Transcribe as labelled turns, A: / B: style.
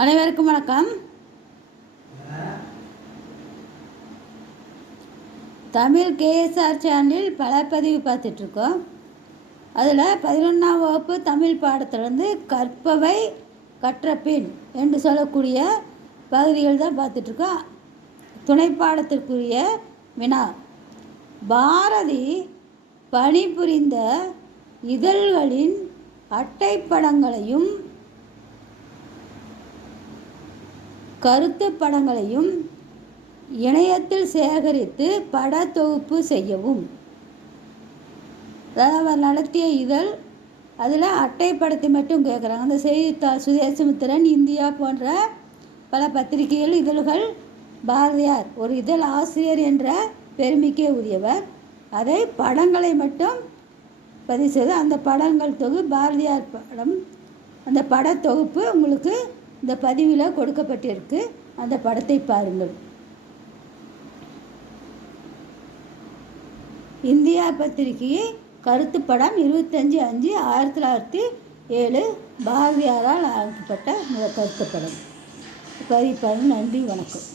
A: அனைவருக்கும் வணக்கம். தமிழ் கேஎஸ்ஆர் சேனலில் பல பதிவு பார்த்துட்ருக்கோம். அதில் பதினொன்றாம் வகுப்பு தமிழ் பாடத்திலிருந்து கற்பவை கற்றபின் என்று சொல்லக்கூடிய பகுதிகள் தான் பார்த்துட்ருக்கோம். துணை பாடத்திற்குரிய வினா பாரதி பணிபுரிந்த இதழ்களின் அட்டைப்படங்களையும் கருத்து படங்களையும் இணையத்தில் சேகரித்து பட தொகுப்பு செய்யவும். அதாவது அவர் நடத்திய இதழ் அதில் அட்டை படத்தை மட்டும் கேட்குறாங்க. அந்த செய்தித்தாள் சுதேசமித்திரன் இந்தியா போன்ற பல பத்திரிகைகள் இதழ்கள் பாரதியார் ஒரு இதழ் ஆசிரியர் என்ற பெருமைக்கே உரியவர். அதை படங்களை மட்டும் பதிவு செய்து அந்த படங்கள் தொகு பாரதியார் படம் அந்த பட தொகுப்பு உங்களுக்கு இந்த பதிவில் கொடுக்கப்பட்டிருக்கு. அந்த படத்தை பாருங்கள். இந்தியா பத்திரிகையை கருத்து படம் இருபத்தஞ்சி அஞ்சு ஆயிரத்தி தொள்ளாயிரத்தி ஏழு பாரதியாரால் ஆக்கப்பட்ட கருத்து படம். பதிப்பாளர் நன்றி வணக்கம்.